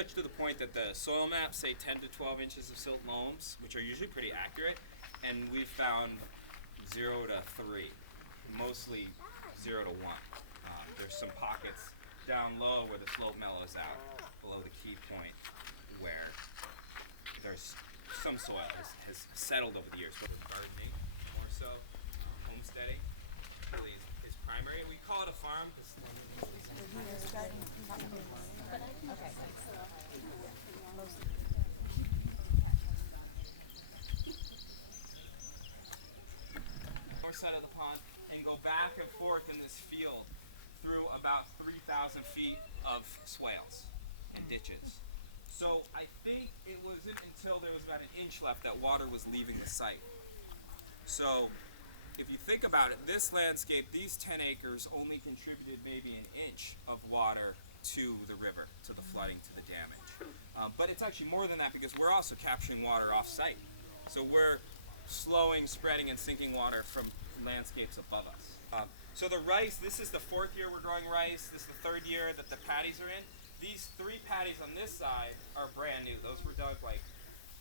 To the point that the soil maps say 10 to 12 inches of silt loams, which are usually pretty accurate, and we've found 0 to 3, mostly 0 to 1. There's some pockets down low where the slope mellows out below the key point where there's some soil has settled over the years, but gardening more so, homesteading really is primary. We call it a farm because north side of the pond and go back and forth in this field through about 3,000 feet of swales and ditches. So I think it wasn't until there was about an inch left that water was leaving the site. So if you think about it, this landscape, these 10 acres only contributed maybe an inch of water to the river, to the flooding, to the damage. But it's actually more than that because we're also capturing water off site. So we're slowing, spreading, and sinking water from landscapes above us. So the rice, this is the 4th year we're growing rice. This is the 3rd year that the paddies are in. These 3 paddies on this side are brand new. Those were dug like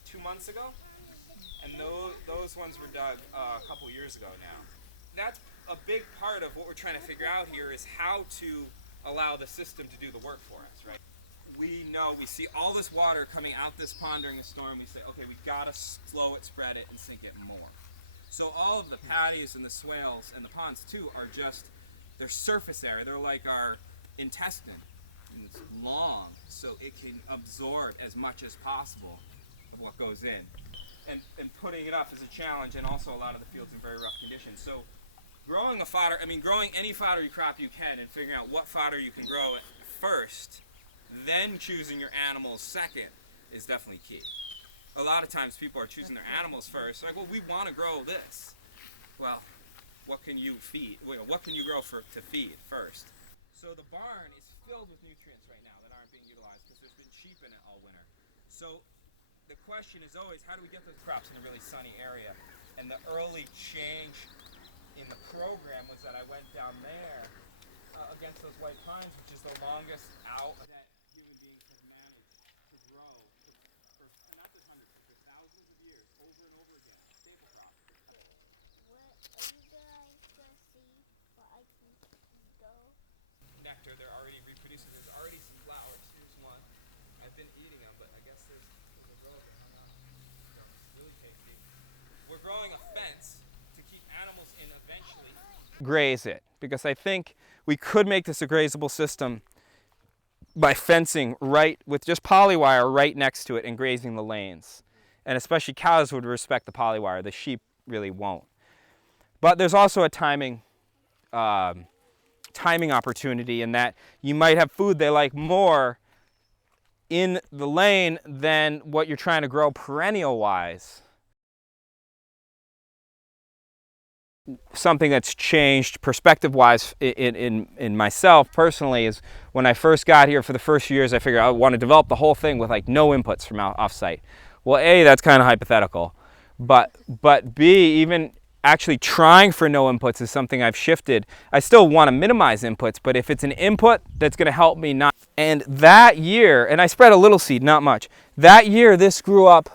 2 months ago. And those ones were dug a couple years ago now. That's a big part of what we're trying to figure out here is how to allow the system to do the work for us, right? We know, we see all this water coming out this pond during a storm. We say, okay, we've got to slow it, spread it, and sink it more. So all of the paddies and the swales and the ponds too are just, they're surface area. They're like our intestine. And it's long, so it can absorb as much as possible of what goes in. And putting it up is a challenge, and also a lot of the fields in very rough conditions. So growing growing any foddery crop you can and figuring out what fodder you can grow it first, then choosing your animals second is definitely key. A lot of times people are choosing their animals first. Like, well, we want to grow this. Well, what can you feed? What can you grow to feed first? So the barn is filled with nutrients right now that aren't being utilized because there's been sheep in it all winter. So the question is always, how do we get those crops in a really sunny area? And the early change in the program was that I went down there against those white pines, which is the longest out that human beings have managed to grow for not just hundreds, but for thousands of years, over and over again. Staple crop. What are you guys gonna see what I can go? Nectar, they're already reproducing. There's already some flowers. Here's one. I've been eating them, but I guess there's a row of them. So it's really tasty. We're growing a fence to keep animals in eventually. Graze it, because I think we could make this a grazable system by fencing right with just polywire right next to it and grazing the lanes. And especially cows would respect the polywire. The sheep really won't. But there's also a timing opportunity in that you might have food they like more in the lane than what you're trying to grow perennial wise. Something that's changed perspective wise in myself personally is when I first got here for the first few years, I figured I want to develop the whole thing with like no inputs from off site. Well, A, that's kind of hypothetical, but B, even actually trying for no inputs is something I've shifted. I still want to minimize inputs, but if it's an input that's going to help me not. And that year, and I spread a little seed, not much. That year, this grew up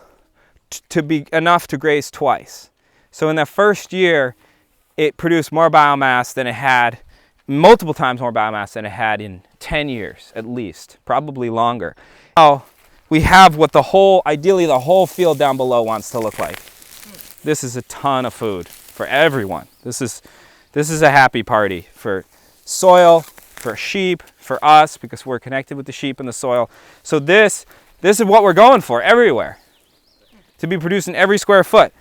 to be enough to graze twice. So in that first year, it produced more biomass than it had, multiple times more biomass than it had in 10 years at least, probably longer. Now we have what ideally the whole field down below wants to look like. This is a ton of food for everyone. This is a happy party for soil, for sheep, for us, because we're connected with the sheep and the soil. So this is what we're going for everywhere, to be producing every square foot.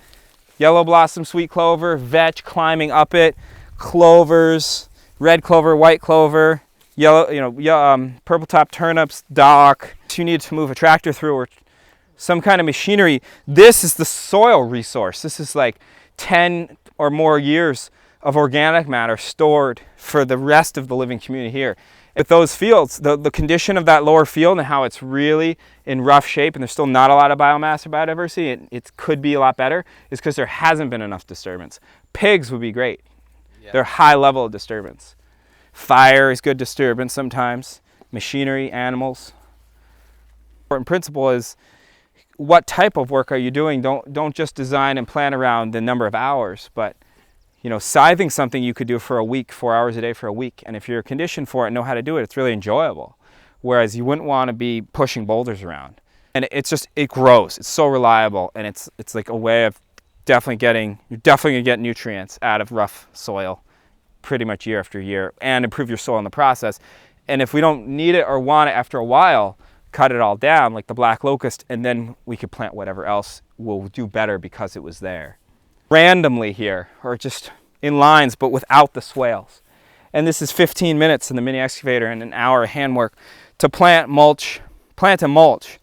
Yellow blossom sweet clover, vetch climbing up it, clovers, red clover, white clover, yellow, purple top turnips, dock. You need to move a tractor through or some kind of machinery. This is the soil resource. This is like 10 or more years of organic matter stored for the rest of the living community here. With those fields, the condition of that lower field and how it's really in rough shape and there's still not a lot of biomass or biodiversity, it could be a lot better, is because there hasn't been enough disturbance. Pigs would be great. Yeah. They're high level of disturbance. Fire is good disturbance sometimes. Machinery, animals. important principle is, what type of work are you doing? Don't just design and plan around the number of hours, but scything something you could do for a week, 4 hours a day for a week. And if you're conditioned for it and know how to do it, it's really enjoyable. Whereas you wouldn't want to be pushing boulders around. And it grows. It's so reliable, and it's like a way of you're definitely going to get nutrients out of rough soil pretty much year after year, and improve your soil in the process. And if we don't need it or want it after a while, cut it all down like the black locust, and then we could plant whatever else will do better because it was there. Randomly here, or just in lines, but without the swales. And this is 15 minutes in the mini excavator and an hour of hand work to plant and mulch